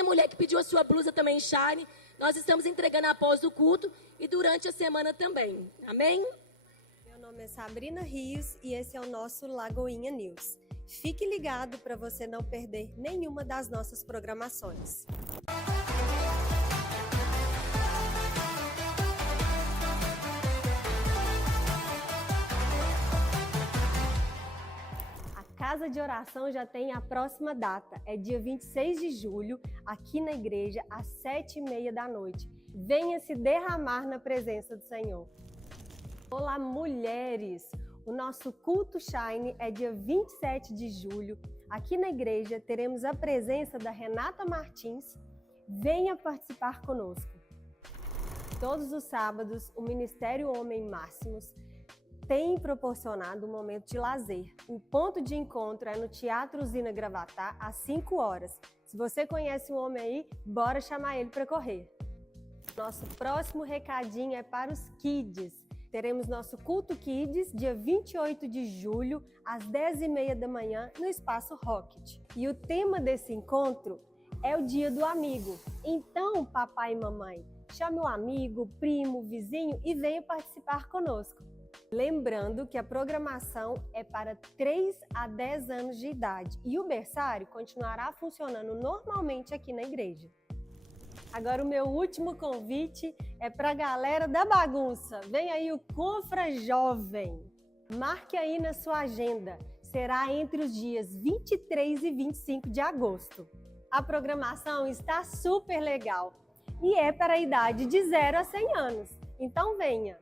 Você, mulher que pediu a sua blusa também, Shine, nós estamos entregando após o culto e durante a semana também. Amém? Meu nome é Sabrina Rios e esse é o nosso Lagoinha News. Fique ligado para você não perder nenhuma das nossas programações. A Casa de Oração já tem a próxima data, é dia 26 de julho, aqui na igreja, às 7h30 da noite. Venha se derramar na presença do Senhor. Olá, mulheres! O nosso culto Shine é dia 27 de julho. Aqui na igreja teremos a presença da Renata Martins. Venha participar conosco. Todos os sábados, o Ministério Homem Máximos tem proporcionado um momento de lazer. O ponto de encontro é no Teatro Usina Gravatá, às 5 horas. Se você conhece o homem aí, bora chamar ele para correr. Nosso próximo recadinho é para os kids. Teremos nosso Culto Kids, dia 28 de julho, às 10h30 da manhã, no Espaço Rocket. E o tema desse encontro é o Dia do Amigo. Então, papai e mamãe, chame um amigo, primo, vizinho e venha participar conosco. Lembrando que a programação é para 3 a 10 anos de idade e o berçário continuará funcionando normalmente aqui na igreja. Agora o meu último convite é para a galera da bagunça. Vem aí o Confra Jovem. Marque aí na sua agenda. Será entre os dias 23 e 25 de agosto. A programação está super legal e é para a idade de 0 a 100 anos. Então venha!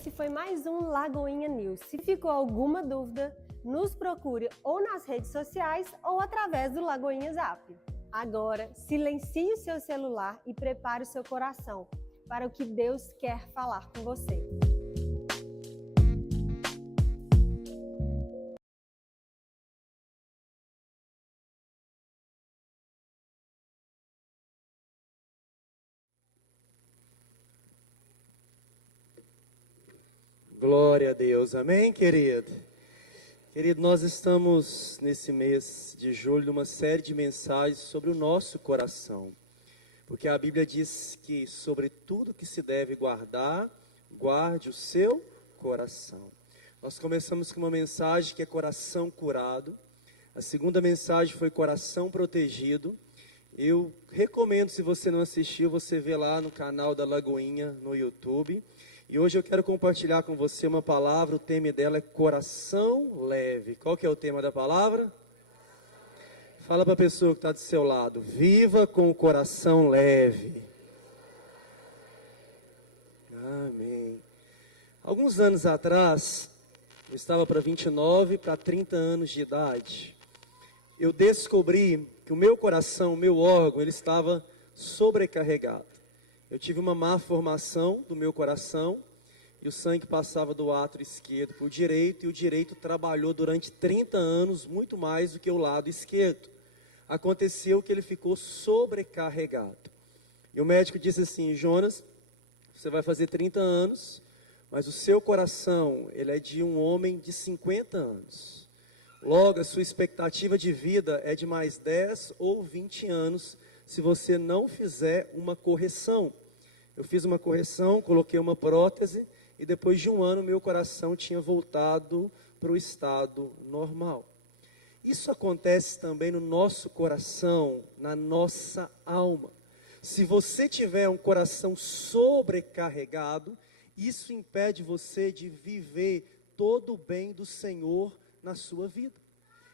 Esse foi mais um Lagoinha News. Se ficou alguma dúvida, nos procure ou nas redes sociais ou através do Lagoinha Zap. Agora, silencie o seu celular e prepare o seu coração para o que Deus quer falar com você. Glória a Deus, amém, querido? Querido, nós estamos nesse mês de julho numa série de mensagens sobre o nosso coração, porque a Bíblia diz que sobre tudo que se deve guardar, guarde o seu coração. Nós começamos com uma mensagem que é coração curado, a segunda mensagem foi coração protegido. Eu recomendo, se você não assistiu, você vê lá no canal da Lagoinha no YouTube. E hoje eu quero compartilhar com você uma palavra, o tema dela é coração leve. Qual que é o tema da palavra? Fala para a pessoa que está do seu lado, viva com o coração leve. Amém. Alguns anos atrás, eu estava para 29, para 30 anos de idade. Eu descobri que o meu coração, o meu órgão, ele estava sobrecarregado. Eu tive uma má formação do meu coração e o sangue passava do átrio esquerdo para o direito, e o direito trabalhou durante 30 anos, muito mais do que o lado esquerdo. Aconteceu que ele ficou sobrecarregado. E o médico disse assim: Jonas, você vai fazer 30 anos, mas o seu coração, ele é de um homem de 50 anos. Logo, a sua expectativa de vida é de mais 10 ou 20 anos, se você não fizer uma correção. Eu fiz uma correção, coloquei uma prótese, e depois de um ano, meu coração tinha voltado para o estado normal. Isso acontece também no nosso coração, na nossa alma. Se você tiver um coração sobrecarregado, isso impede você de viver todo o bem do Senhor na sua vida.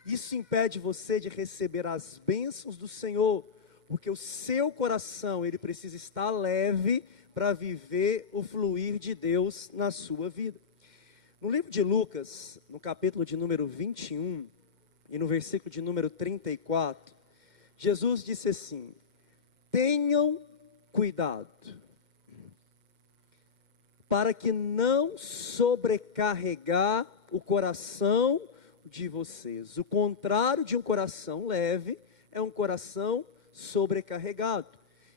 Isso impede você de receber as bênçãos do Senhor, porque o seu coração, ele precisa estar leve para viver o fluir de Deus na sua vida. No livro de Lucas, no capítulo de número 21, e no versículo de número 34, Jesus disse assim: tenham cuidado, para que não sobrecarregar o coração de vocês. O contrário de um coração leve é um coração sobrecarregado.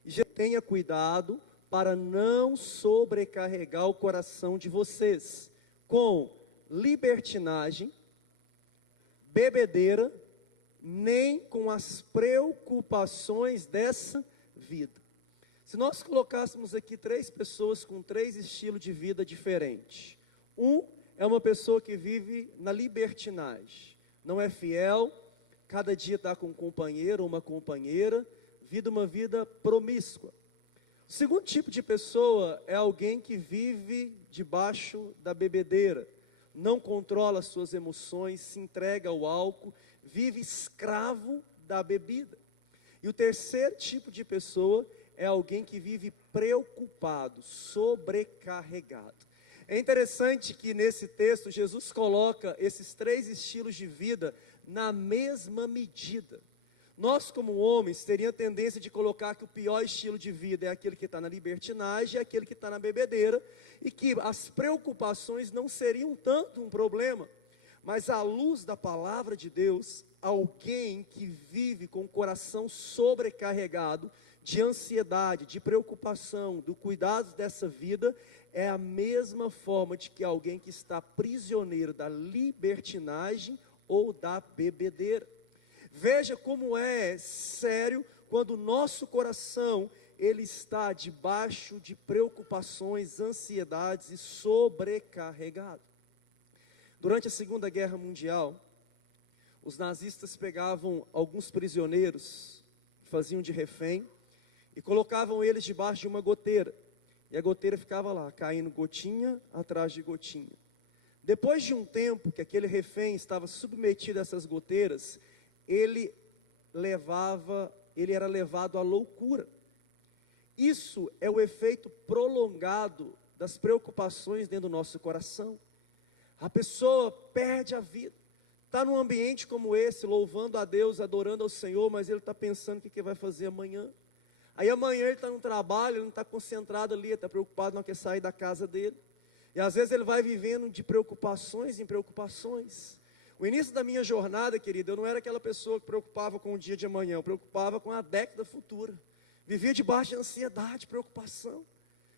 E já tenha cuidado para não sobrecarregar o coração de vocês com libertinagem, bebedeira, nem com as preocupações dessa vida. Se nós colocássemos aqui 3 pessoas com 3 estilos de vida diferentes. Um é uma pessoa que vive na libertinagem, não é fiel, cada dia está com um companheiro ou uma companheira, vive uma vida promíscua. O segundo tipo de pessoa é alguém que vive debaixo da bebedeira, não controla suas emoções, se entrega ao álcool, vive escravo da bebida. E o terceiro tipo de pessoa é alguém que vive preocupado, sobrecarregado. É interessante que nesse texto Jesus coloca esses 3 estilos de vida na mesma medida. Nós, como homens, teríamos a tendência de colocar que o pior estilo de vida é aquele que está na libertinagem, é aquele que está na bebedeira, e que as preocupações não seriam tanto um problema. Mas à luz da palavra de Deus, alguém que vive com o coração sobrecarregado de ansiedade, de preocupação, do cuidado dessa vida, é a mesma forma de que alguém que está prisioneiro da libertinagem ou da bebedeira. Veja como é sério quando o nosso coração, ele está debaixo de preocupações, ansiedades e sobrecarregado. Durante a Segunda Guerra Mundial, os nazistas pegavam alguns prisioneiros, faziam de refém, e colocavam eles debaixo de uma goteira. E a goteira ficava lá, caindo gotinha atrás de gotinha. Depois de um tempo que aquele refém estava submetido a essas goteiras, ele era levado à loucura. Isso é o efeito prolongado das preocupações dentro do nosso coração. A pessoa perde a vida. Está num ambiente como esse, louvando a Deus, adorando ao Senhor, mas ele está pensando o que vai fazer amanhã. Aí amanhã ele está no trabalho, ele não está concentrado ali, está preocupado, não quer sair da casa dele. E às vezes ele vai vivendo de preocupações em preocupações. O início da minha jornada, querido, eu não era aquela pessoa que preocupava com o dia de amanhã, eu preocupava com a década futura. Vivia debaixo de ansiedade, preocupação.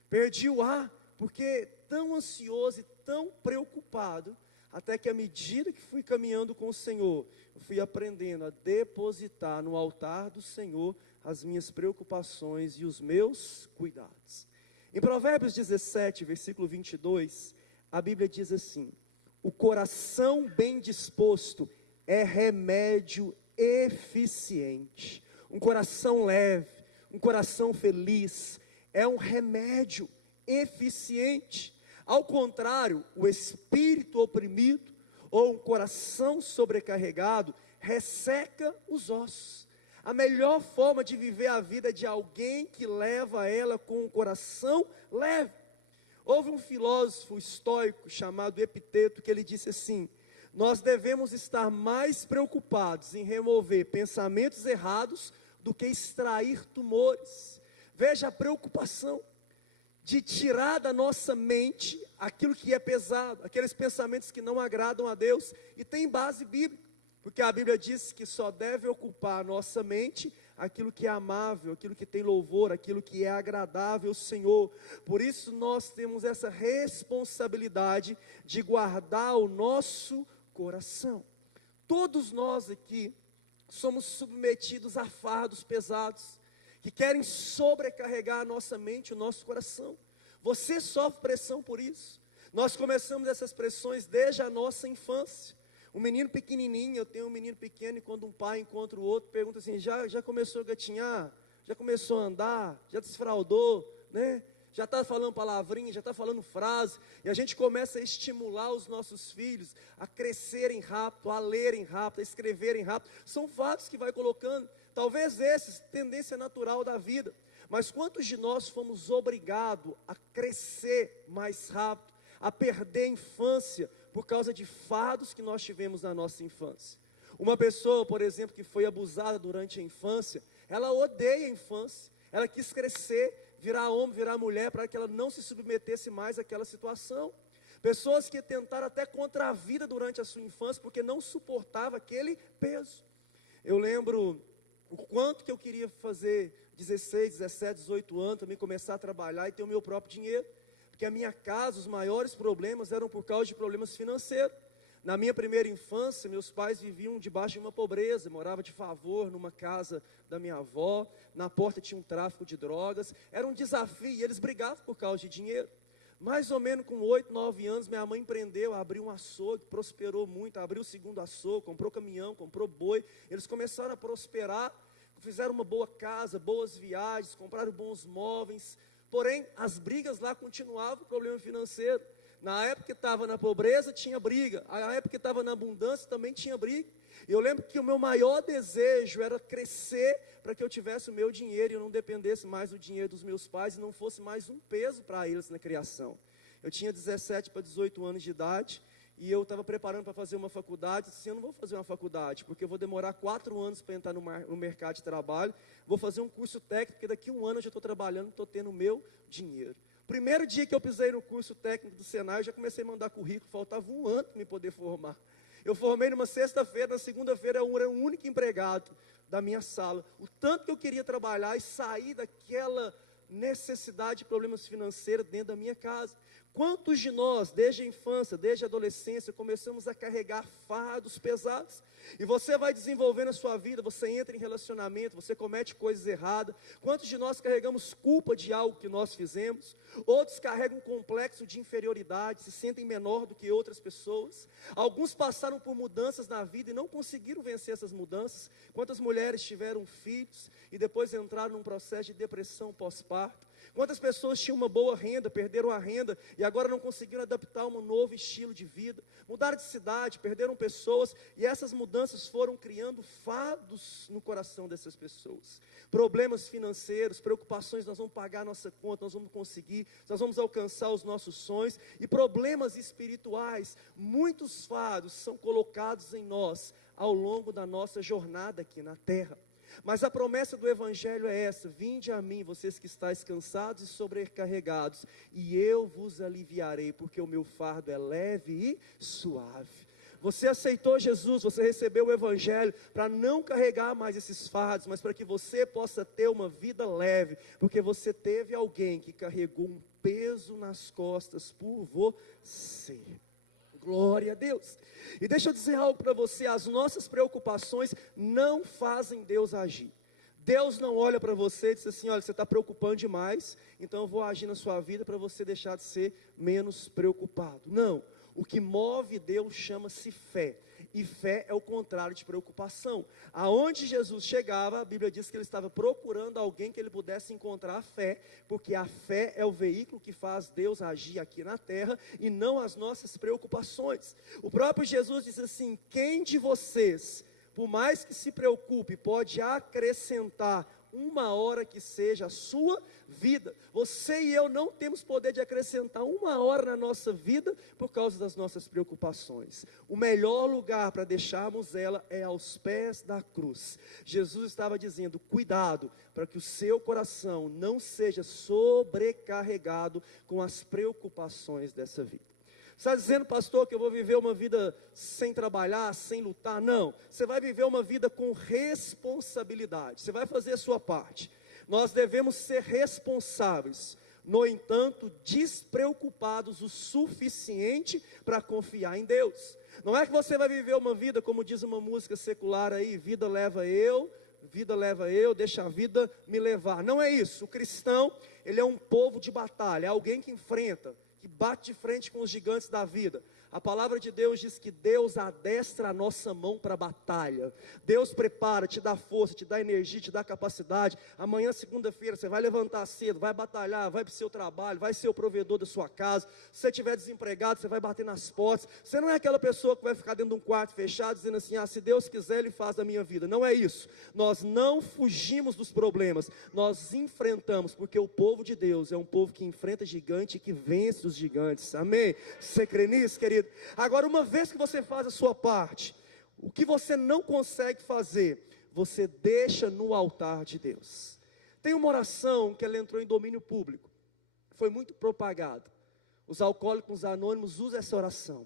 Perdi o ar, porque tão ansioso e tão preocupado, até que à medida que fui caminhando com o Senhor, eu fui aprendendo a depositar no altar do Senhor as minhas preocupações e os meus cuidados. Em Provérbios 17, versículo 22, a Bíblia diz assim: o coração bem disposto é remédio eficiente. Um coração leve, um coração feliz, é um remédio eficiente. Ao contrário, o espírito oprimido ou um coração sobrecarregado resseca os ossos. A melhor forma de viver a vida é de alguém que leva ela com um coração leve. Houve um filósofo estoico chamado Epiteto que ele disse assim: nós devemos estar mais preocupados em remover pensamentos errados do que extrair tumores. Veja a preocupação de tirar da nossa mente aquilo que é pesado, aqueles pensamentos que não agradam a Deus, e tem base bíblica, porque a Bíblia diz que só deve ocupar a nossa mente aquilo que é amável, aquilo que tem louvor, aquilo que é agradável ao Senhor. Por isso nós temos essa responsabilidade de guardar o nosso coração. Todos nós aqui somos submetidos a fardos pesados, que querem sobrecarregar a nossa mente, o nosso coração. Você sofre pressão por isso. Nós começamos essas pressões desde a nossa infância. Um menino pequenininho, eu tenho um menino pequeno, e quando um pai encontra o outro, pergunta assim: já começou a gatinhar? Já começou a andar? Já desfraldou? Né? Já está falando palavrinha, já está falando frase, e a gente começa a estimular os nossos filhos a crescerem rápido, a lerem rápido, a escreverem rápido. São fatos que vai colocando, talvez esses, tendência natural da vida. Mas quantos de nós fomos obrigados a crescer mais rápido, a perder a infância, por causa de fardos que nós tivemos na nossa infância? Uma pessoa, por exemplo, que foi abusada durante a infância, ela odeia a infância, ela quis crescer, virar homem, virar mulher, para que ela não se submetesse mais àquela situação. Pessoas que tentaram até contra a vida durante a sua infância, porque não suportava aquele peso. Eu lembro o quanto que eu queria fazer 16, 17, 18 anos, também começar a trabalhar e ter o meu próprio dinheiro, porque a minha casa, os maiores problemas eram por causa de problemas financeiros. Na minha primeira infância, meus pais viviam debaixo de uma pobreza, morava de favor numa casa da minha avó, na porta tinha um tráfico de drogas, era um desafio, e eles brigavam por causa de dinheiro. Mais ou menos com 8, 9 anos, minha mãe empreendeu, abriu um açougue, prosperou muito, abriu o segundo açougue, comprou caminhão, comprou boi, eles começaram a prosperar, fizeram uma boa casa, boas viagens, compraram bons móveis, porém, as brigas lá continuavam, o problema financeiro. Na época que estava na pobreza, tinha briga, na época que estava na abundância, também tinha briga. E eu lembro que o meu maior desejo era crescer para que eu tivesse o meu dinheiro e eu não dependesse mais do dinheiro dos meus pais e não fosse mais um peso para eles na criação. Eu tinha 17 para 18 anos de idade e eu estava preparando para fazer uma faculdade. Eu disse assim, eu não vou fazer uma faculdade, porque eu vou demorar 4 anos para entrar no mercado de trabalho. Vou fazer um curso técnico, porque daqui a 1 ano eu já estou trabalhando, estou tendo o meu dinheiro. Primeiro dia que eu pisei no curso técnico do Senai, eu já comecei a mandar currículo, faltava 1 ano para me poder formar. Eu formei numa sexta-feira, na segunda-feira eu era o único empregado da minha sala. O tanto que eu queria trabalhar e sair daquela necessidade de problemas financeiros dentro da minha casa. Quantos de nós, desde a infância, desde a adolescência, começamos a carregar fardos pesados? E você vai desenvolvendo a sua vida, você entra em relacionamento, você comete coisas erradas. Quantos de nós carregamos culpa de algo que nós fizemos? Outros carregam um complexo de inferioridade, se sentem menor do que outras pessoas. Alguns passaram por mudanças na vida e não conseguiram vencer essas mudanças. Quantas mulheres tiveram filhos e depois entraram num processo de depressão pós-parto? Quantas pessoas tinham uma boa renda, perderam a renda e agora não conseguiram adaptar a um novo estilo de vida? Mudaram de cidade, perderam pessoas e essas mudanças foram criando fardos no coração dessas pessoas. Problemas financeiros, preocupações, nós vamos pagar a nossa conta, nós vamos conseguir, nós vamos alcançar os nossos sonhos. E problemas espirituais, muitos fardos são colocados em nós ao longo da nossa jornada aqui na terra. Mas a promessa do Evangelho é essa: vinde a mim, vocês que estáis cansados e sobrecarregados, e eu vos aliviarei, porque o meu fardo é leve e suave. Você aceitou Jesus, você recebeu o Evangelho para não carregar mais esses fardos, mas para que você possa ter uma vida leve, porque você teve alguém que carregou um peso nas costas por você. Glória a Deus. E deixa eu dizer algo para você: as nossas preocupações não fazem Deus agir. Deus não olha para você e diz assim, olha, você está preocupando demais, então eu vou agir na sua vida para você deixar de ser menos preocupado. Não, o que move Deus chama-se fé. E fé é o contrário de preocupação. Aonde Jesus chegava, a Bíblia diz que ele estava procurando alguém que ele pudesse encontrar a fé, porque a fé é o veículo que faz Deus agir aqui na terra e não as nossas preocupações. O próprio Jesus disse assim: quem de vocês, por mais que se preocupe, pode acrescentar 1 hora que seja a sua vida? Você e eu não temos poder de acrescentar 1 hora na nossa vida por causa das nossas preocupações. O melhor lugar para deixarmos ela é aos pés da cruz. Jesus estava dizendo: cuidado para que o seu coração não seja sobrecarregado com as preocupações dessa vida. Você está dizendo, pastor, que eu vou viver uma vida sem trabalhar, sem lutar? Não, você vai viver uma vida com responsabilidade, você vai fazer a sua parte. Nós devemos ser responsáveis, no entanto, despreocupados o suficiente para confiar em Deus. Não é que você vai viver uma vida, como diz uma música secular aí, vida leva eu, deixa a vida me levar. Não é isso. O cristão, ele é um povo de batalha, é alguém que enfrenta, que bate de frente com os gigantes da vida. A palavra de Deus diz que Deus adestra a nossa mão para a batalha. Deus prepara, te dá força, te dá energia, te dá capacidade. Amanhã, segunda-feira, você vai levantar cedo, vai batalhar, vai para o seu trabalho, vai ser o provedor da sua casa. Se você estiver desempregado, você vai bater nas portas. Você não é aquela pessoa que vai ficar dentro de um quarto fechado, dizendo assim, se Deus quiser, Ele faz da minha vida. Não é isso. Nós não fugimos dos problemas, nós enfrentamos, porque o povo de Deus é um povo que enfrenta gigante e que vence os gigantes. Amém? Você crê nisso, querido? Agora, uma vez que você faz a sua parte, o que você não consegue fazer, você deixa no altar de Deus. Tem uma oração que ela entrou em domínio público, foi muito propagada. Os alcoólicos anônimos usam essa oração.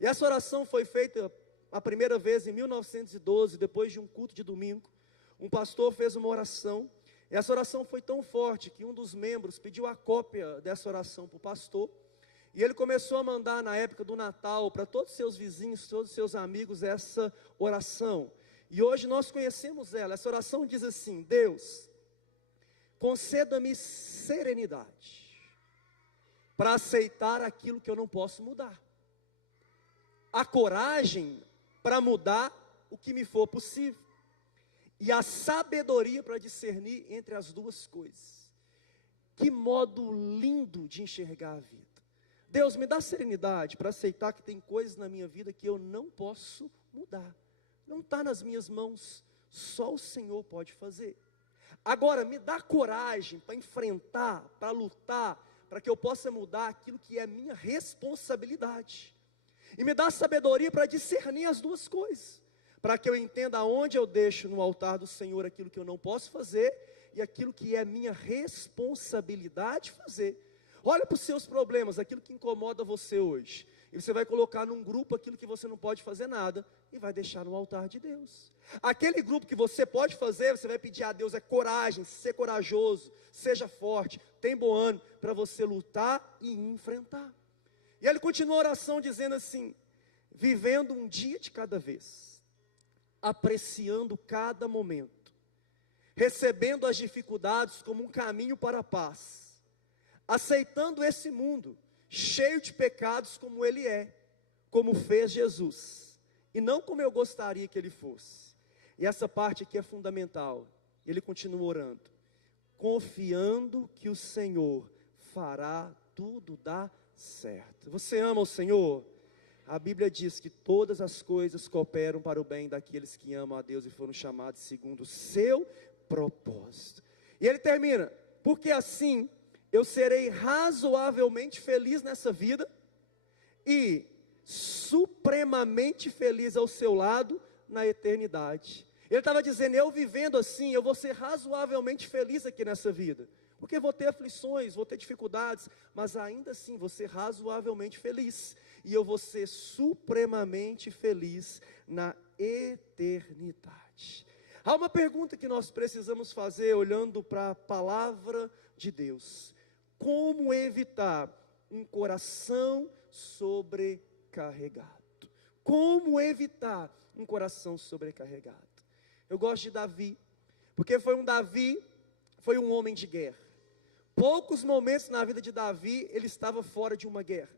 E essa oração foi feita a primeira vez em 1912, depois de um culto de domingo. Um pastor fez uma oração, e essa oração foi tão forte que um dos membros pediu a cópia dessa oração para o pastor. E ele começou a mandar na época do Natal para todos os seus vizinhos, todos os seus amigos essa oração. E hoje nós conhecemos ela. Essa oração diz assim: Deus, conceda-me serenidade para aceitar aquilo que eu não posso mudar. A coragem para mudar o que me for possível. E a sabedoria para discernir entre as duas coisas. Que modo lindo de enxergar a vida. Deus, me dá serenidade para aceitar que tem coisas na minha vida que eu não posso mudar. Não está nas minhas mãos, só o Senhor pode fazer. Agora, me dá coragem para enfrentar, para lutar, para que eu possa mudar aquilo que é minha responsabilidade. E me dá sabedoria para discernir as duas coisas. Para que eu entenda aonde eu deixo no altar do Senhor aquilo que eu não posso fazer e aquilo que é minha responsabilidade fazer. Olha para os seus problemas, aquilo que incomoda você hoje. E você vai colocar num grupo aquilo que você não pode fazer nada e vai deixar no altar de Deus. Aquele grupo que você pode fazer, você vai pedir a Deus coragem, ser corajoso, seja forte, tem bom ânimo para você lutar e enfrentar. E ele continua a oração dizendo assim: vivendo um dia de cada vez, apreciando cada momento, recebendo as dificuldades como um caminho para a paz, aceitando esse mundo cheio de pecados como ele é, como fez Jesus, e não como eu gostaria que ele fosse. E essa parte aqui é fundamental. Ele continua orando, confiando que o Senhor fará tudo dar certo. Você ama o Senhor? A Bíblia diz que todas as coisas cooperam para o bem daqueles que amam a Deus e foram chamados segundo o seu propósito. E ele termina: porque assim eu serei razoavelmente feliz nessa vida e supremamente feliz ao seu lado na eternidade. Ele estava dizendo: eu vivendo assim, eu vou ser razoavelmente feliz aqui nessa vida. Porque vou ter aflições, vou ter dificuldades, mas ainda assim vou ser razoavelmente feliz. E eu vou ser supremamente feliz na eternidade. Há uma pergunta que nós precisamos fazer olhando para a palavra de Deus: como evitar um coração sobrecarregado? Como evitar um coração sobrecarregado? Eu gosto de Davi, porque foi um homem de guerra. Poucos momentos na vida de Davi, ele estava fora de uma guerra.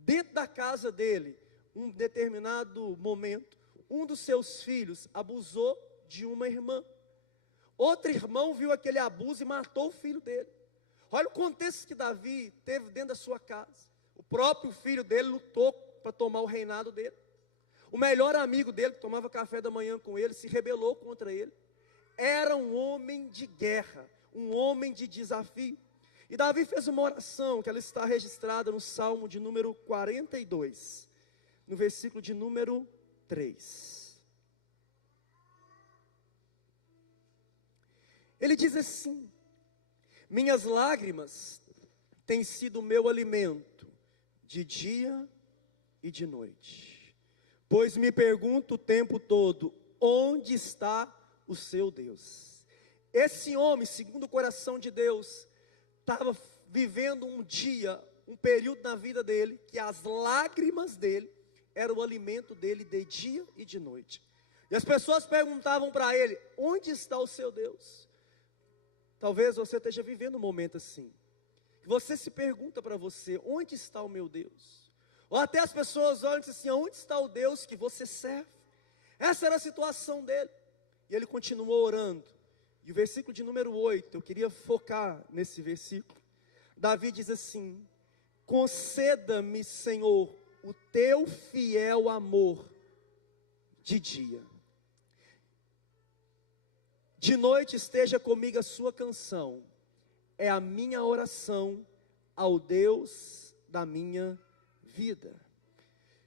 Dentro da casa dele, um determinado momento, um dos seus filhos abusou de uma irmã. Outro irmão viu aquele abuso e matou o filho dele. Olha o contexto que Davi teve dentro da sua casa. O próprio filho dele lutou para tomar o reinado dele. O melhor amigo dele, que tomava café da manhã com ele, se rebelou contra ele. Era um homem de guerra, um homem de desafio. E Davi fez uma oração, que ela está registrada no Salmo de número 42, no versículo de número 3. Ele diz assim: minhas lágrimas têm sido o meu alimento, de dia e de noite. Pois me pergunto o tempo todo, onde está o seu Deus? Esse homem, segundo o coração de Deus, estava vivendo um dia, um período na vida dele, que as lágrimas dele eram o alimento dele de dia e de noite. E as pessoas perguntavam para ele: onde está o seu Deus? Talvez você esteja vivendo um momento assim, que você se pergunta para você: onde está o meu Deus? Ou até as pessoas olham e dizem assim: onde está o Deus que você serve? Essa era a situação dele. E ele continuou orando. E o versículo de número 8, eu queria focar nesse versículo. Davi diz assim: conceda-me, Senhor, o teu fiel amor de dia. De noite esteja comigo a sua canção. É a minha oração ao Deus da minha vida.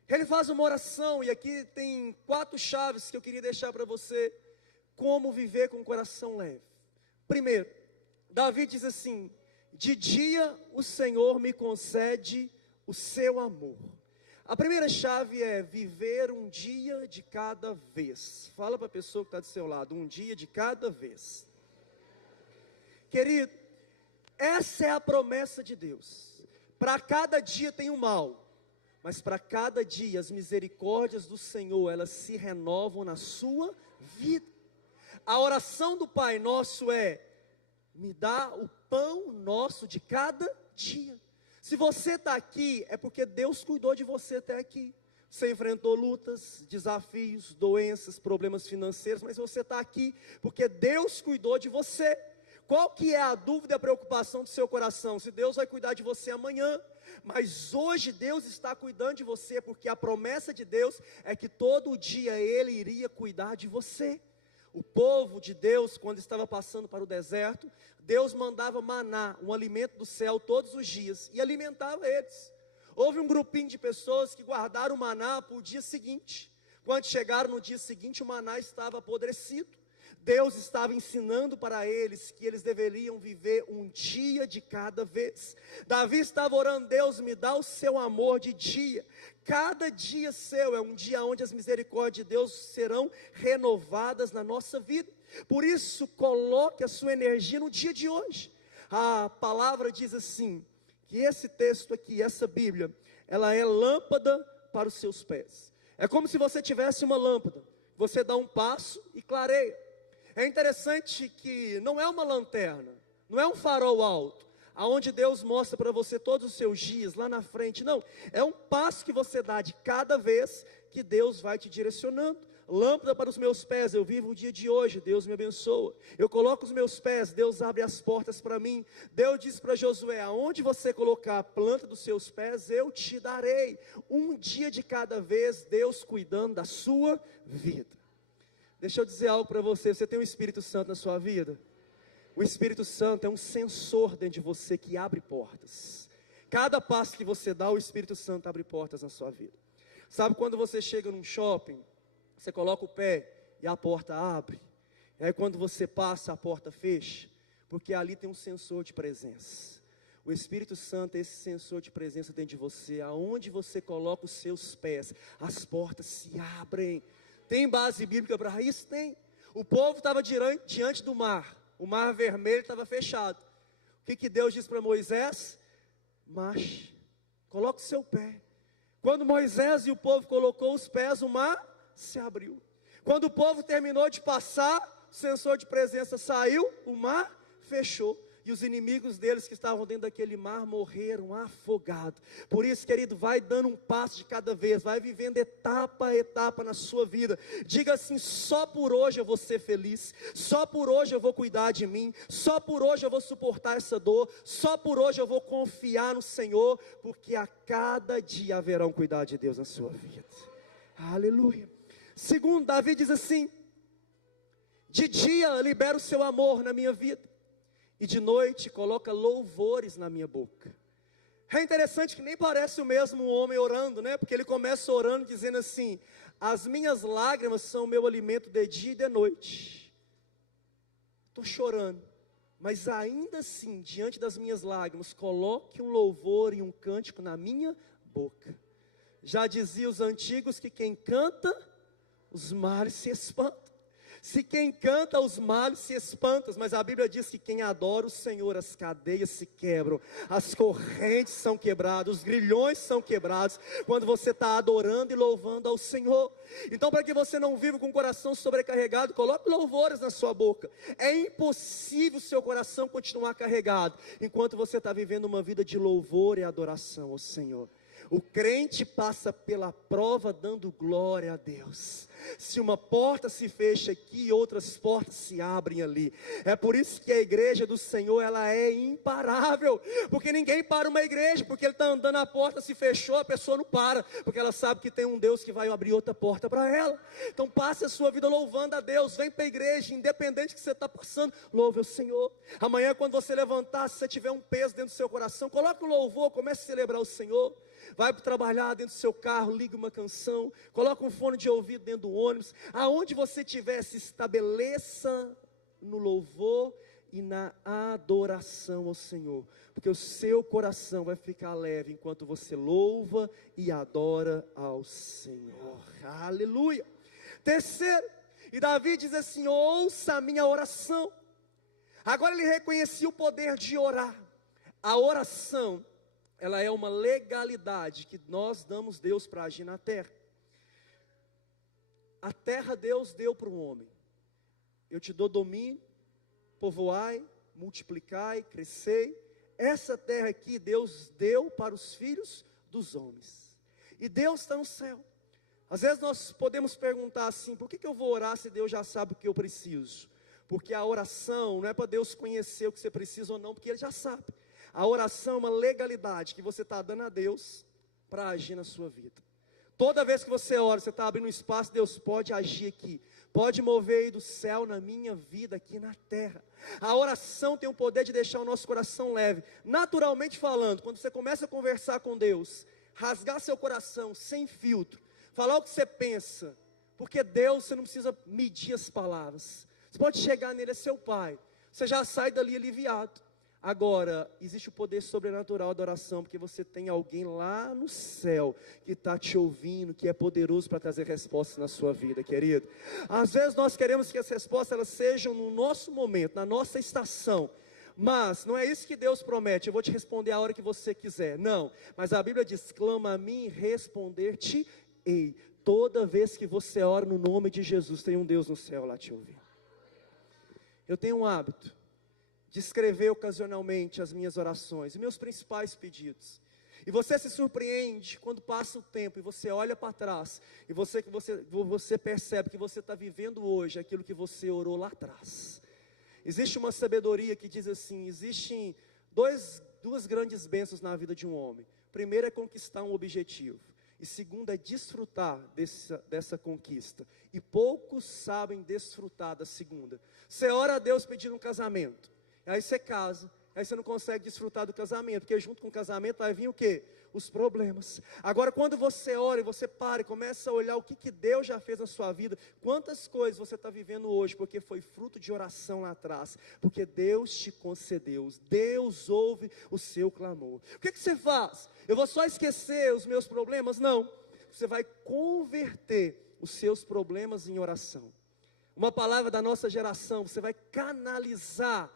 Ele faz uma oração, e aqui tem 4 chaves que eu queria deixar para você. Como viver com o coração leve. Primeiro, Davi diz assim: de dia o Senhor me concede o seu amor. A primeira chave é viver um dia de cada vez. Fala para a pessoa que está do seu lado: um dia de cada vez. Querido, essa é a promessa de Deus. Para cada dia tem um mal, mas para cada dia as misericórdias do Senhor, elas se renovam na sua vida. A oração do Pai Nosso é: me dá o pão nosso de cada dia. Se você está aqui, é porque Deus cuidou de você até aqui. Você enfrentou lutas, desafios, doenças, problemas financeiros, mas você está aqui porque Deus cuidou de você. Qual que é a dúvida e a preocupação do seu coração? Se Deus vai cuidar de você amanhã, mas hoje Deus está cuidando de você, porque a promessa de Deus é que todo dia Ele iria cuidar de você. O povo de Deus, quando estava passando para o deserto, Deus mandava maná, um alimento do céu todos os dias, e alimentava eles. Houve um grupinho de pessoas que guardaram o maná para o dia seguinte. Quando chegaram no dia seguinte, o maná estava apodrecido. Deus estava ensinando para eles que eles deveriam viver um dia de cada vez. Davi estava orando: Deus, me dá o seu amor de dia. Cada dia seu é um dia onde as misericórdias de Deus serão renovadas na nossa vida. Por isso, coloque a sua energia no dia de hoje. A palavra diz assim, que esse texto aqui, essa Bíblia, ela é lâmpada para os seus pés. É como se você tivesse uma lâmpada, você dá um passo e clareia. É interessante que não é uma lanterna, não é um farol alto, aonde Deus mostra para você todos os seus dias, lá na frente, não. É um passo que você dá de cada vez que Deus vai te direcionando. Lâmpada para os meus pés, eu vivo o dia de hoje, Deus me abençoa. Eu coloco os meus pés, Deus abre as portas para mim. Deus disse para Josué: aonde você colocar a planta dos seus pés, eu te darei. Um dia de cada vez, Deus cuidando da sua vida. Deixa eu dizer algo para você: você tem o Espírito Santo na sua vida? O Espírito Santo é um sensor dentro de você que abre portas. Cada passo que você dá, o Espírito Santo abre portas na sua vida. Sabe quando você chega num shopping, você coloca o pé e a porta abre. E aí quando você passa, a porta fecha, porque ali tem um sensor de presença. O Espírito Santo é esse sensor de presença dentro de você. Aonde você coloca os seus pés, as portas se abrem. Tem base bíblica para isso? Tem. O povo estava diante do mar. O mar vermelho estava fechado. O que Deus disse para Moisés? Marche, coloque o seu pé. Quando Moisés e o povo colocou os pés, o mar se abriu. Quando o povo terminou de passar, o sensor de presença saiu, o mar fechou. E os inimigos deles que estavam dentro daquele mar morreram afogados. Por isso, querido, vai dando um passo de cada vez, vai vivendo etapa a etapa na sua vida. Diga assim: só por hoje eu vou ser feliz, só por hoje eu vou cuidar de mim, só por hoje eu vou suportar essa dor, só por hoje eu vou confiar no Senhor, porque a cada dia haverá um cuidado de Deus na sua vida. Aleluia. Segundo, Davi diz assim: de dia libera o seu amor na minha vida, e de noite coloca louvores na minha boca. É interessante que nem parece o mesmo homem orando, né? Porque ele começa orando dizendo assim: as minhas lágrimas são o meu alimento de dia e de noite. Estou chorando, mas ainda assim, diante das minhas lágrimas, coloque um louvor e um cântico na minha boca. Já diziam os antigos que quem canta, os males se espantam. Se quem canta, os males se espantam. Mas a Bíblia diz que quem adora o Senhor, as cadeias se quebram, as correntes são quebradas, os grilhões são quebrados, quando você está adorando e louvando ao Senhor. Então, para que você não viva com o coração sobrecarregado, coloque louvores na sua boca. É impossível o seu coração continuar carregado enquanto você está vivendo uma vida de louvor e adoração ao Senhor. O crente passa pela prova dando glória a Deus. Se uma porta se fecha aqui, outras portas se abrem ali. É por isso que a igreja do Senhor, ela é imparável. Porque ninguém para uma igreja, porque ele está andando, a porta se fechou, a pessoa não para, porque ela sabe que tem um Deus que vai abrir outra porta para ela. Então passe a sua vida louvando a Deus. Vem para a igreja, independente do que você está passando, louve o Senhor. Amanhã, quando você levantar, se você tiver um peso dentro do seu coração, coloque um louvor, comece a celebrar o Senhor. Vai para trabalhar dentro do seu carro, liga uma canção, coloca um fone de ouvido dentro do ônibus. Aonde você estiver, se estabeleça no louvor e na adoração ao Senhor, porque o seu coração vai ficar leve enquanto você louva e adora ao Senhor. Aleluia. Terceiro, e Davi diz assim: ouça a minha oração. Agora ele reconhecia o poder de orar. A oração ela é uma legalidade que nós damos Deus para agir na terra. A terra Deus deu para o homem. Eu te dou domínio, povoai, multiplicai, crescei. Essa terra aqui Deus deu para os filhos dos homens. E Deus está no céu. Às vezes nós podemos perguntar assim: por que eu vou orar se Deus já sabe o que eu preciso? Porque a oração não é para Deus conhecer o que você precisa ou não, porque Ele já sabe. A oração é uma legalidade que você está dando a Deus para agir na sua vida. Toda vez que você ora, você está abrindo um espaço, Deus pode agir aqui, pode mover aí do céu na minha vida, aqui na terra. A oração tem o poder de deixar o nosso coração leve. Naturalmente falando, quando você começa a conversar com Deus, rasgar seu coração sem filtro, falar o que você pensa, porque Deus, você não precisa medir as palavras. Você pode chegar nele, é seu Pai, você já sai dali aliviado. Agora, existe o poder sobrenatural da oração, porque você tem alguém lá no céu, que está te ouvindo, que é poderoso para trazer respostas na sua vida, querido. Às vezes nós queremos que as respostas elas sejam no nosso momento, na nossa estação, mas não é isso que Deus promete: eu vou te responder a hora que você quiser. Não, mas a Bíblia diz: clama a mim e responder-te-ei. Toda vez que você ora no nome de Jesus, tem um Deus no céu lá te ouvindo. Eu tenho um hábito de escrever ocasionalmente as minhas orações, e meus principais pedidos. E você se surpreende quando passa o tempo, e você olha para trás, e você percebe que você está vivendo hoje aquilo que você orou lá atrás. Existe uma sabedoria que diz assim: existem duas grandes bênçãos na vida de um homem. Primeiro é conquistar um objetivo, e segundo é desfrutar dessa conquista. E poucos sabem desfrutar da segunda. Você ora a Deus pedindo um casamento, aí você casa, aí você não consegue desfrutar do casamento, porque junto com o casamento vai vir o quê? Os problemas. Agora, quando você ora e você para e começa a olhar o que Deus já fez na sua vida, quantas coisas você está vivendo hoje, porque foi fruto de oração lá atrás, porque Deus te concedeu, Deus ouve o seu clamor. O que você faz? Eu vou só esquecer os meus problemas? Não, você vai converter os seus problemas em oração. Uma palavra da nossa geração: você vai canalizar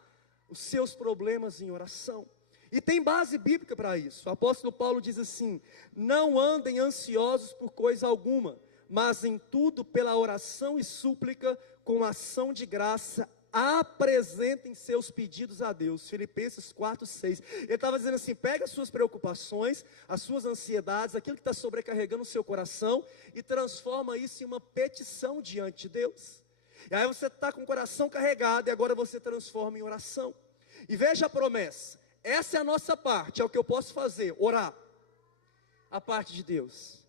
os seus problemas em oração. E tem base bíblica para isso. O apóstolo Paulo diz assim: não andem ansiosos por coisa alguma, mas em tudo pela oração e súplica, com ação de graça, apresentem seus pedidos a Deus. Filipenses 4:6. Ele estava dizendo assim: pega as suas preocupações, as suas ansiedades, aquilo que está sobrecarregando o seu coração, e transforma isso em uma petição diante de Deus. E aí você está com o coração carregado, e agora você transforma em oração. E veja a promessa: essa é a nossa parte, é o que eu posso fazer, orar. A parte de Deus: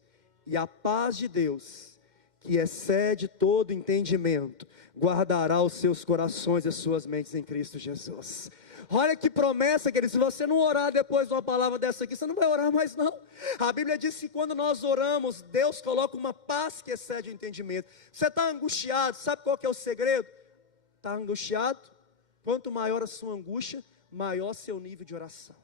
e a paz de Deus, que excede todo entendimento, guardará os seus corações e as suas mentes em Cristo Jesus. Olha que promessa, querido. Se você não orar depois de uma palavra dessa aqui, você não vai orar mais não. A Bíblia diz que quando nós oramos, Deus coloca uma paz que excede o entendimento. Você está angustiado, sabe qual que é o segredo? Está angustiado? Quanto maior a sua angústia, maior seu nível de oração.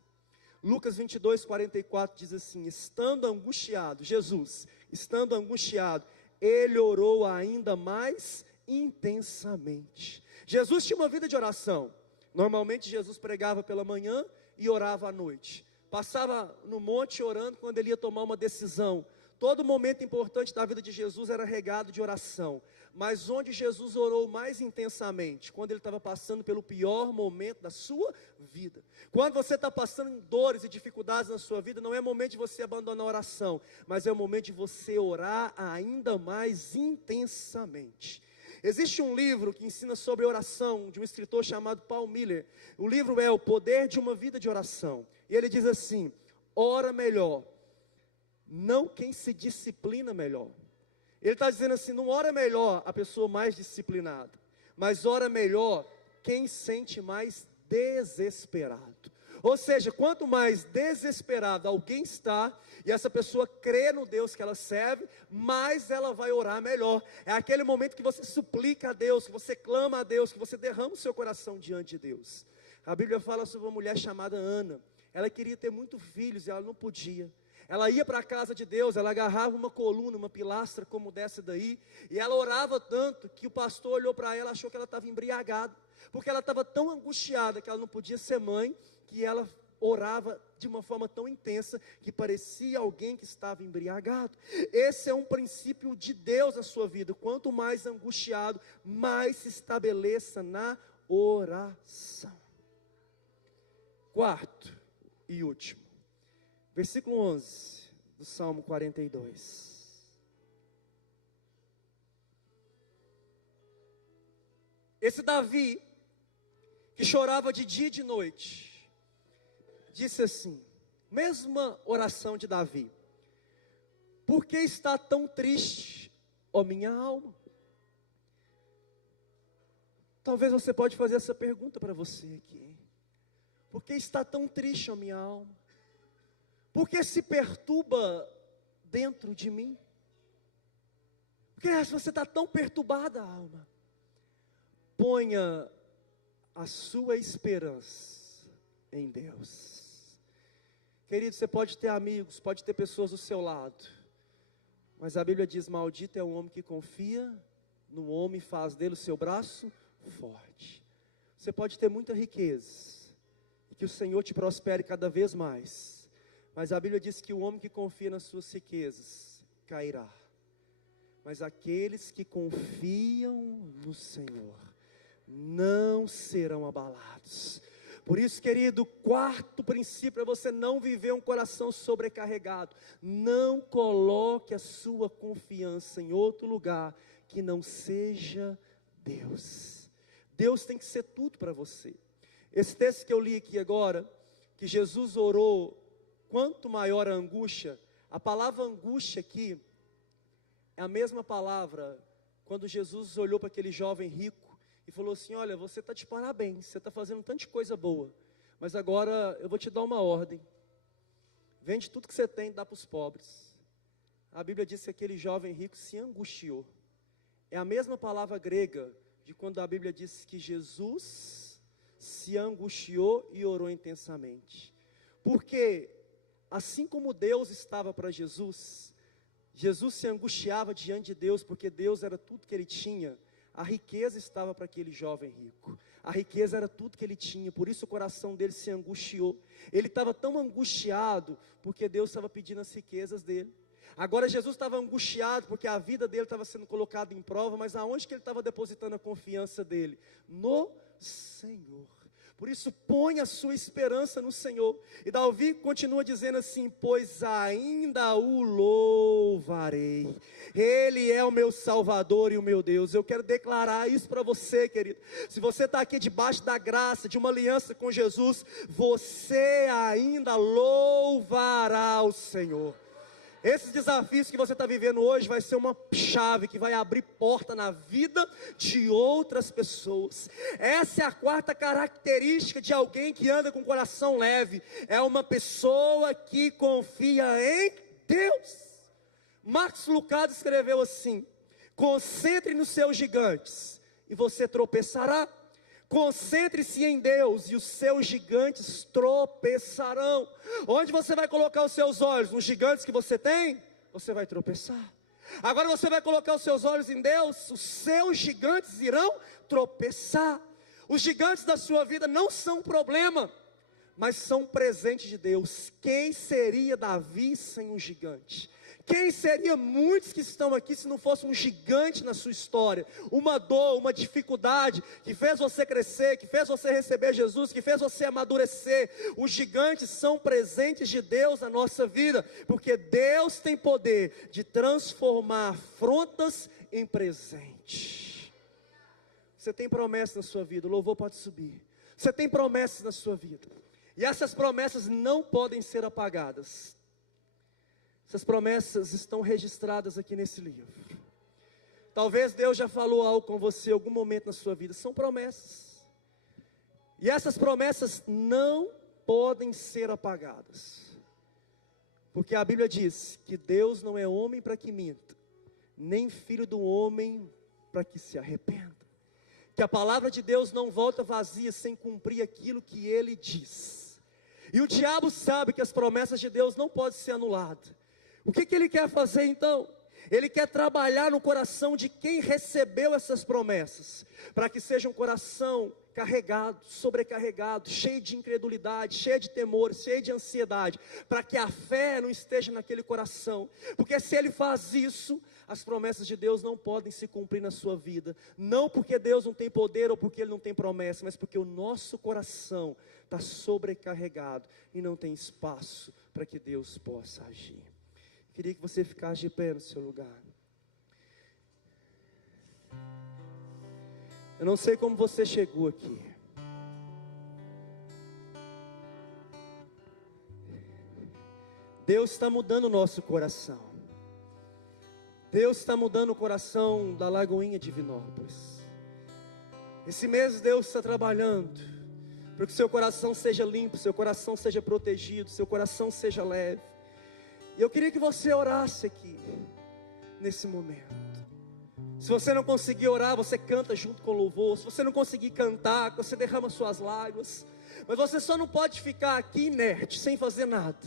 Lucas 22:44 diz assim: estando angustiado, Jesus, estando angustiado, ele orou ainda mais intensamente. Jesus tinha uma vida de oração. Normalmente Jesus pregava pela manhã e orava à noite. Passava no monte orando quando ele ia tomar uma decisão. Todo momento importante da vida de Jesus era regado de oração. Mas onde Jesus orou mais intensamente? Quando ele estava passando pelo pior momento da sua vida. Quando você está passando dores e dificuldades na sua vida, não é momento de você abandonar a oração, mas é o momento de você orar ainda mais intensamente. Existe um livro que ensina sobre oração, de um escritor chamado Paul Miller. O livro é O Poder de uma Vida de Oração. E ele diz assim: ora melhor, não quem se disciplina melhor. Ele está dizendo assim: não ora melhor a pessoa mais disciplinada, mas ora melhor quem sente mais desesperado. Ou seja, quanto mais desesperado alguém está, e essa pessoa crê no Deus que ela serve, mais ela vai orar melhor. É aquele momento que você suplica a Deus, que você clama a Deus, que você derrama o seu coração diante de Deus. A Bíblia fala sobre uma mulher chamada Ana. Ela queria ter muitos filhos e ela não podia. Ela ia para a casa de Deus, ela agarrava uma coluna, uma pilastra como dessa daí, e ela orava tanto que o pastor olhou para ela, achou que ela estava embriagada, porque ela estava tão angustiada que ela não podia ser mãe, que ela orava de uma forma tão intensa que parecia alguém que estava embriagado. Esse é um princípio de Deus na sua vida. Quanto mais angustiado, mais se estabeleça na oração. Quarto e último, versículo 11 do Salmo 42. Esse Davi, que chorava de dia e de noite, disse assim, mesma oração de Davi: por que está tão triste, ó minha alma? Talvez você pode fazer essa pergunta para você aqui. Por que está tão triste, ó minha alma? Por que se perturba dentro de mim? Por que você está tão perturbada, alma? Ponha a sua esperança em Deus. Querido, você pode ter amigos, pode ter pessoas do seu lado, mas a Bíblia diz, maldito é o homem que confia no homem e faz dele o seu braço forte. Você pode ter muita riqueza, e que o Senhor te prospere cada vez mais, mas a Bíblia diz que o homem que confia nas suas riquezas cairá, mas aqueles que confiam no Senhor não serão abalados. Por isso, querido, quarto princípio é você não viver um coração sobrecarregado. Não coloque a sua confiança em outro lugar que não seja Deus. Deus tem que ser tudo para você. Esse texto que eu li aqui agora, que Jesus orou, quanto maior a angústia, a palavra angústia aqui é a mesma palavra quando Jesus olhou para aquele jovem rico e falou assim, olha, você está de parabéns, você está fazendo tanta coisa boa, mas agora eu vou te dar uma ordem, vende tudo que você tem e dá para os pobres. A Bíblia diz que aquele jovem rico se angustiou. É a mesma palavra grega de quando a Bíblia diz que Jesus se angustiou e orou intensamente. Porque assim como Deus estava para Jesus, Jesus se angustiava diante de Deus, porque Deus era tudo que ele tinha. A riqueza estava para aquele jovem rico, a riqueza era tudo que ele tinha, por isso o coração dele se angustiou. Ele estava tão angustiado, porque Deus estava pedindo as riquezas dele. Agora Jesus estava angustiado, porque a vida dele estava sendo colocada em prova, mas aonde que ele estava depositando a confiança dele? No Senhor. Por isso põe a sua esperança no Senhor. E Davi continua dizendo assim, pois ainda o louvarei, Ele é o meu Salvador e o meu Deus. Eu quero declarar isso para você, querido. Se você está aqui debaixo da graça, de uma aliança com Jesus, você ainda louvará o Senhor. Esses desafios que você está vivendo hoje vai ser uma chave que vai abrir porta na vida de outras pessoas. Essa é a quarta característica de alguém que anda com o coração leve. É uma pessoa que confia em Deus. Marcos Lucado escreveu assim, concentre nos seus gigantes e você tropeçará. Concentre-se em Deus e os seus gigantes tropeçarão. Onde você vai colocar os seus olhos? Nos gigantes que você tem? Você vai tropeçar. Agora você vai colocar os seus olhos em Deus, os seus gigantes irão tropeçar. Os gigantes da sua vida não são um problema, mas são um presente de Deus. Quem seria Davi sem um gigante? Quem seria muitos que estão aqui se não fosse um gigante na sua história? Uma dor, uma dificuldade que fez você crescer, que fez você receber Jesus, que fez você amadurecer. Os gigantes são presentes de Deus na nossa vida, porque Deus tem poder de transformar afrontas em presente. Você tem promessas na sua vida, o louvor pode subir. Você tem promessas na sua vida, e essas promessas não podem ser apagadas. Essas promessas estão registradas aqui nesse livro. Talvez Deus já falou algo com você em algum momento na sua vida. São promessas. E essas promessas não podem ser apagadas. Porque a Bíblia diz que Deus não é homem para que minta, nem filho do homem para que se arrependa. Que a palavra de Deus não volta vazia sem cumprir aquilo que Ele diz. E o diabo sabe que as promessas de Deus não podem ser anuladas. O que ele quer fazer então? Ele quer trabalhar no coração de quem recebeu essas promessas, para que seja um coração carregado, sobrecarregado, cheio de incredulidade, cheio de temor, cheio de ansiedade, para que a fé não esteja naquele coração, porque se ele faz isso, as promessas de Deus não podem se cumprir na sua vida, não porque Deus não tem poder ou porque Ele não tem promessa, mas porque o nosso coração está sobrecarregado e não tem espaço para que Deus possa agir. Queria que você ficasse de pé no seu lugar. Eu não sei como você chegou aqui. Deus está mudando o nosso coração. Deus está mudando o coração da Lagoinha de Divinópolis. Esse mês Deus está trabalhando para que seu coração seja limpo, seu coração seja protegido, seu coração seja leve. E eu queria que você orasse aqui, nesse momento. Se você não conseguir orar, você canta junto com o louvor. Se você não conseguir cantar, você derrama suas lágrimas. Mas você só não pode ficar aqui inerte, sem fazer nada.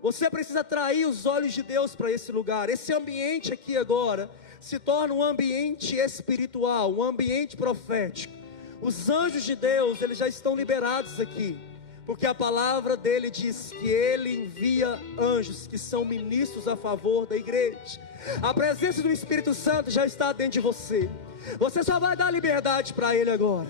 Você precisa atrair os olhos de Deus para esse lugar. Esse ambiente aqui agora se torna um ambiente espiritual, um ambiente profético. Os anjos de Deus, eles já estão liberados aqui, porque a palavra dele diz que ele envia anjos que são ministros a favor da igreja. A presença do Espírito Santo já está dentro de você. Você só vai dar liberdade para ele agora,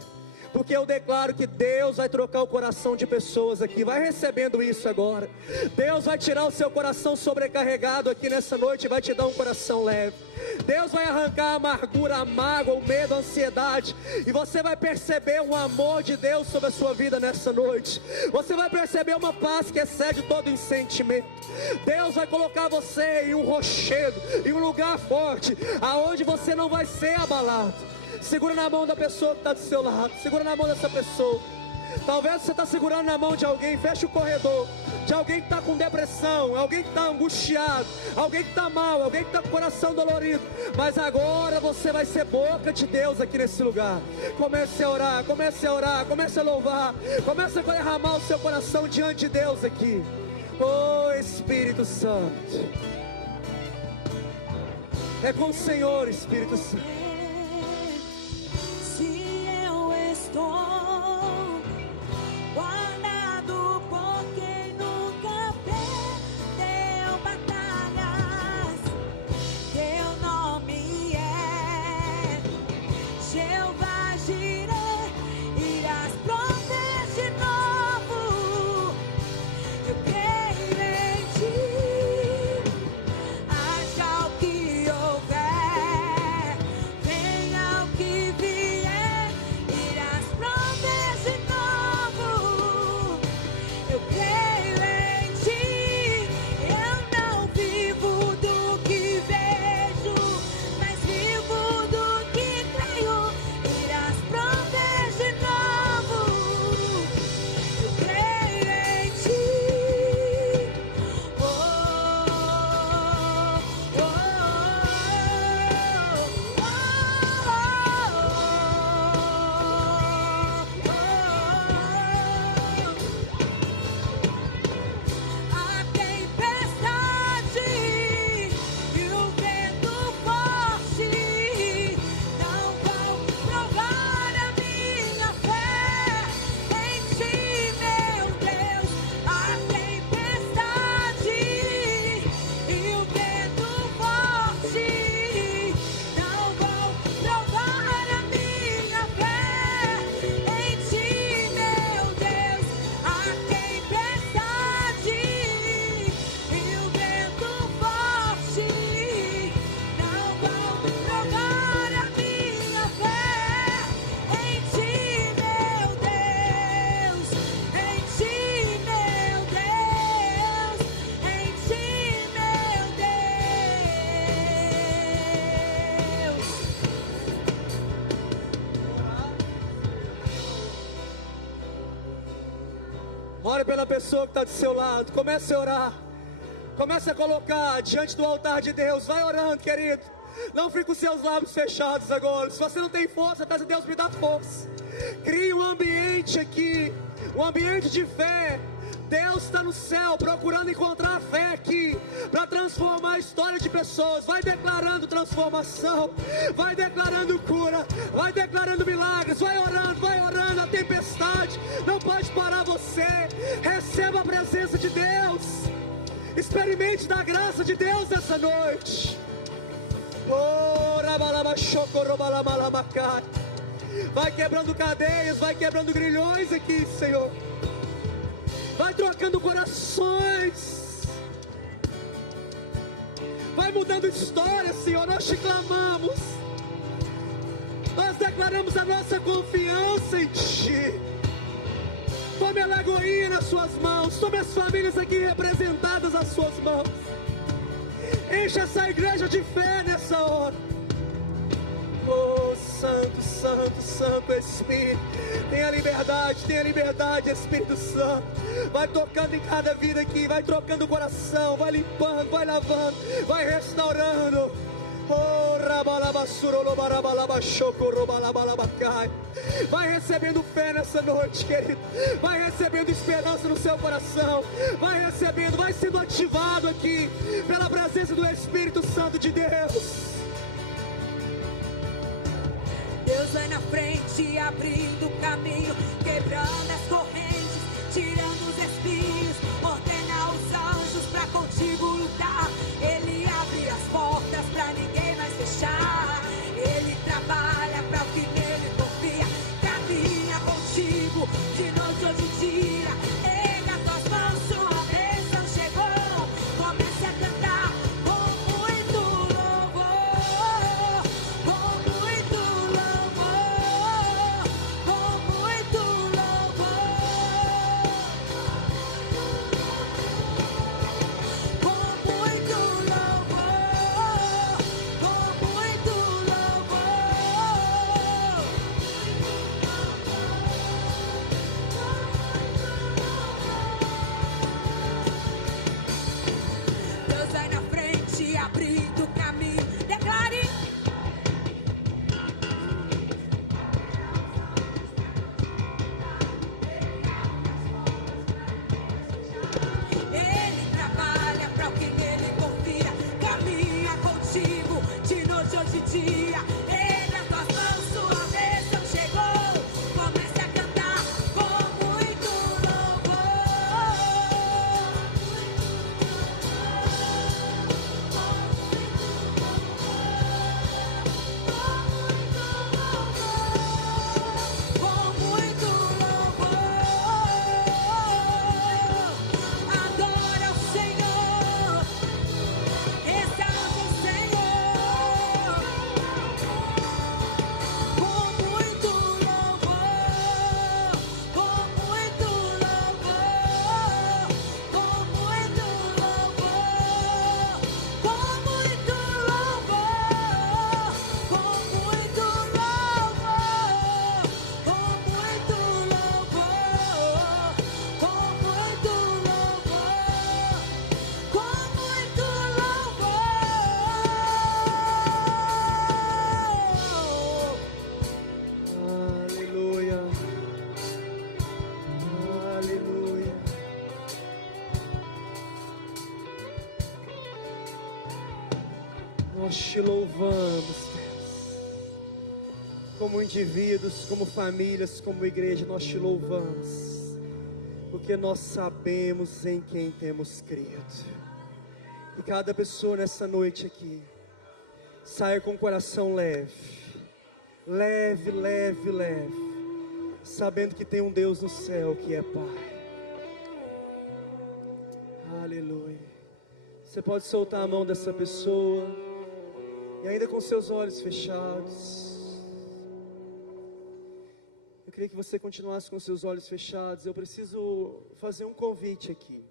porque eu declaro que Deus vai trocar o coração de pessoas aqui. Vai recebendo isso agora. Deus vai tirar o seu coração sobrecarregado aqui nessa noite e vai te dar um coração leve. Deus vai arrancar a amargura, a mágoa, o medo, a ansiedade, e você vai perceber um amor de Deus sobre a sua vida nessa noite. Você vai perceber uma paz que excede todo entendimento. Deus vai colocar você em um rochedo, em um lugar forte, aonde você não vai ser abalado. Segura na mão da pessoa que está do seu lado. Segura na mão dessa pessoa. Talvez você está segurando na mão de alguém. Fecha o corredor. De alguém que está com depressão, alguém que está angustiado, alguém que está mal, alguém que está com o coração dolorido. Mas agora você vai ser boca de Deus aqui nesse lugar. Comece a orar, comece a orar, comece a louvar, comece a derramar o seu coração diante de Deus aqui. Oh Espírito Santo, é com o Senhor, Espírito Santo. Se eu estou guardado por quem nunca perdeu batalhas, teu nome é Jeová Jireh, irás prover de novo. Eu creio em ti, haja o que houver, venha o que vier, irás prover de novo. Eu creio em ti, eu não vivo do que vejo, mas vivo do que creio, irás prover de novo. Eu creio em ti. Oh, oh, a tempestade e o vento forte não vão provar a minha fé em ti, meu Deus. A tempestade e o vento forte não vão provar a minha fé em ti, meu Deus. A tempestade e o vento forte não vão provar a minha fé em ti, meu Deus. Em ti, meu Deus. Em ti, meu Deus. Ore pela pessoa que está do seu lado. Comece a orar. Comece a colocar diante do altar de Deus. Vai orando, querido. Não fique com seus lábios fechados agora. Se você não tem força, peça a Deus me dá força. Crie um ambiente aqui, um ambiente de fé, Deus está no céu procurando encontrar fé aqui para transformar a história de pessoas. Vai declarando transformação, vai declarando cura, vai declarando milagres, vai orando. A tempestade não pode parar você. Receba a presença de Deus, experimente da graça de Deus essa noite. Vai quebrando cadeias, vai quebrando grilhões aqui, Senhor. Vai trocando corações, vai mudando histórias, Senhor. Nós te clamamos, nós declaramos a nossa confiança em Ti. Tome a Lagoinha nas suas mãos, tome as famílias aqui representadas nas suas mãos. Enche essa igreja de fé nessa hora. Oh, Santo, Santo, Santo Espírito, tenha liberdade, Espírito Santo. Vai tocando em cada vida aqui, vai trocando o coração, vai limpando, vai lavando, vai restaurando. Oh, vai recebendo fé nessa noite, querido. Vai recebendo esperança no seu coração. Vai recebendo, vai sendo ativado aqui pela presença do Espírito Santo de Deus. Deus vai na frente, abrindo o caminho, quebrando as correntes, tirando os espinhos, ordena os anjos pra contigo lutar. Ele abre as portas pra ninguém mais fechar. Ele trabalha pra o que nele confia, caminha contigo de noite ou de dia. Erga tuas mãos, sua bênção chegou. Comece a cantar com muito louvor, com muito louvor, com muito louvor, com muito louvor, com muito louvor. Deus vai na frente, abrindo o caminho. Declare. Ele trabalha para o que nele confia, caminha contigo de noite ou de dia. Erga tuas mãos, sua bênção chegou. Comece a cantar com muito louvor, com muito louvor. Adora o Senhor, exalta o Senhor, com muito louvor, com muito louvor, com muito louvor, com muito louvor, com muito louvor, com muito louvor, com muito louvor, com muito louvor. Aleluia, aleluia. Nós te louvamos, Deus. Como indivíduos, como famílias, como igreja, nós te louvamos, porque nós sabemos em quem temos crido. E cada pessoa nessa noite aqui saia com o coração leve, sabendo que tem um Deus no céu que é Pai. Aleluia. Você pode soltar a mão dessa pessoa, e ainda com seus olhos fechados, eu queria que você continuasse com seus olhos fechados. Eu preciso fazer um convite aqui.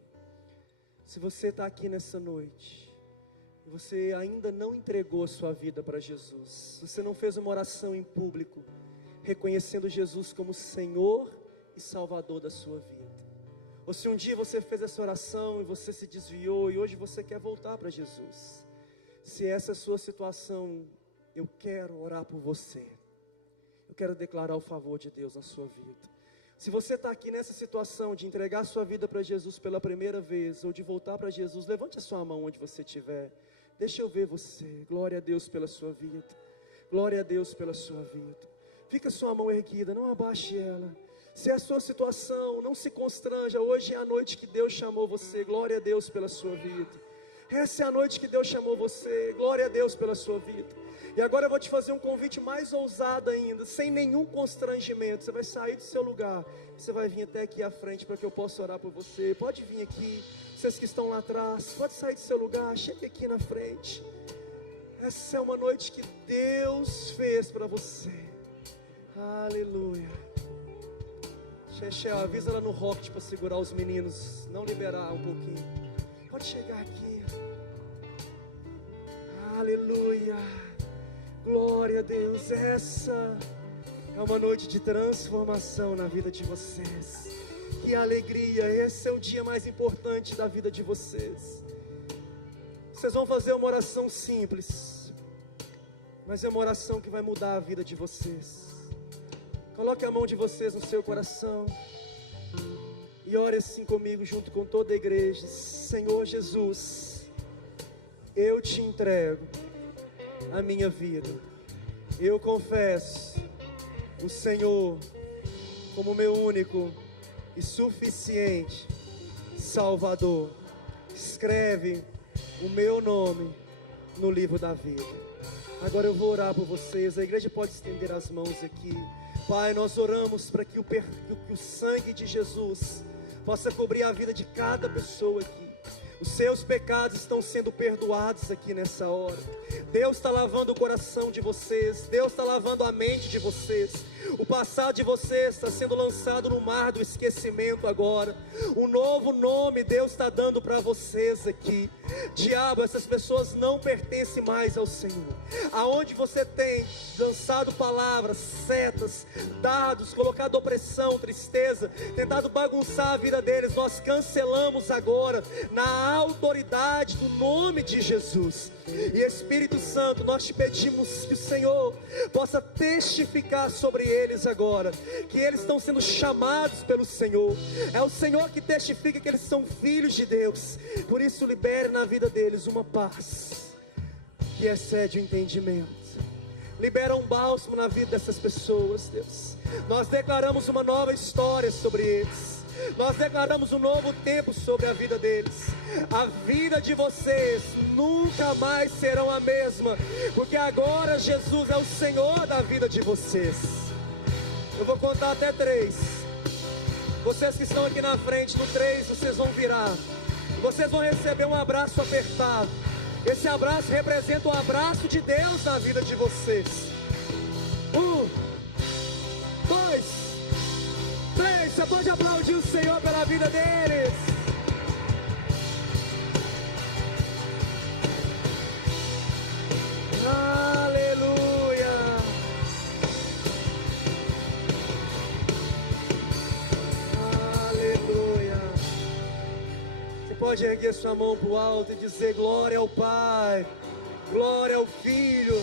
Se você está aqui nessa noite e você ainda não entregou a sua vida para Jesus, se você não fez uma oração em público, reconhecendo Jesus como Senhor e Salvador da sua vida, ou se um dia você fez essa oração e você se desviou e hoje você quer voltar para Jesus, se essa é a sua situação, eu quero orar por você. Eu quero declarar o favor de Deus na sua vida. Se você está aqui nessa situação de entregar sua vida para Jesus pela primeira vez, ou de voltar para Jesus, levante a sua mão onde você estiver. Deixa eu ver você. Glória a Deus pela sua vida. Glória a Deus pela sua vida. Fica a sua mão erguida, não abaixe ela. Se é a sua situação, não se constranja. Hoje é a noite que Deus chamou você. Glória a Deus pela sua vida. Essa é a noite que Deus chamou você. Glória a Deus pela sua vida. E agora eu vou te fazer um convite mais ousado ainda, sem nenhum constrangimento. Você vai sair do seu lugar, você vai vir até aqui à frente para que eu possa orar por você. Pode vir aqui, vocês que estão lá atrás, pode sair do seu lugar, chegue aqui na frente. Essa é uma noite que Deus fez para você. Aleluia. Chechel, avisa ela no rock para segurar os meninos, não liberar um pouquinho. Pode chegar aqui. Aleluia. Glória a Deus. Essa é uma noite de transformação na vida de vocês. Que alegria. Esse é o dia mais importante da vida de vocês. Vocês vão fazer uma oração simples, mas é uma oração que vai mudar a vida de vocês. Coloque a mão de vocês no seu coração e ore assim comigo junto com toda a igreja. Senhor Jesus, eu te entrego a minha vida. Eu confesso o Senhor como meu único e suficiente Salvador. Escreve o meu nome no livro da vida. Agora eu vou orar por vocês. A igreja pode estender as mãos aqui. Pai, nós oramos para que o sangue de Jesus possa cobrir a vida de cada pessoa aqui. Os seus pecados estão sendo perdoados aqui nessa hora. Deus está lavando o coração de vocês. Deus está lavando a mente de vocês. O passado de vocês está sendo lançado no mar do esquecimento agora. Um novo nome Deus está dando para vocês aqui. Diabo, essas pessoas não pertencem mais ao Senhor. Aonde você tem lançado palavras, setas, dardos, colocado opressão, tristeza, tentado bagunçar a vida deles, nós cancelamos agora na autoridade do nome de Jesus. E Espírito Santo, nós te pedimos que o Senhor possa testificar sobre eles agora, que eles estão sendo chamados pelo Senhor. É o Senhor que testifica que eles são filhos de Deus. Por isso libere na vida deles uma paz que excede o entendimento. Libera um bálsamo na vida dessas pessoas, Deus. Nós declaramos uma nova história sobre eles. Nós declaramos um novo tempo sobre a vida deles. A vida de vocês nunca mais serão a mesma, porque agora Jesus é o Senhor da vida de vocês. Eu vou contar até 3. Vocês que estão aqui na frente, no 3 vocês vão virar. Vocês vão receber um abraço apertado. Esse abraço representa o abraço de Deus na vida de vocês. 1, 2, 3. Você pode aplaudir o Senhor pela vida deles. Aleluia. Aleluia. Você pode erguer sua mão para o alto e dizer: glória ao Pai, glória ao Filho,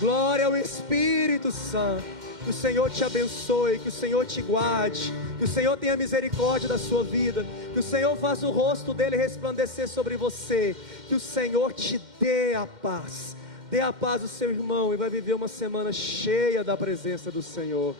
glória ao Espírito Santo. Que o Senhor te abençoe, que o Senhor te guarde, que o Senhor tenha misericórdia da sua vida, que o Senhor faça o rosto dele resplandecer sobre você, que o Senhor te dê a paz. Dê a paz ao seu irmão e vai viver uma semana cheia da presença do Senhor.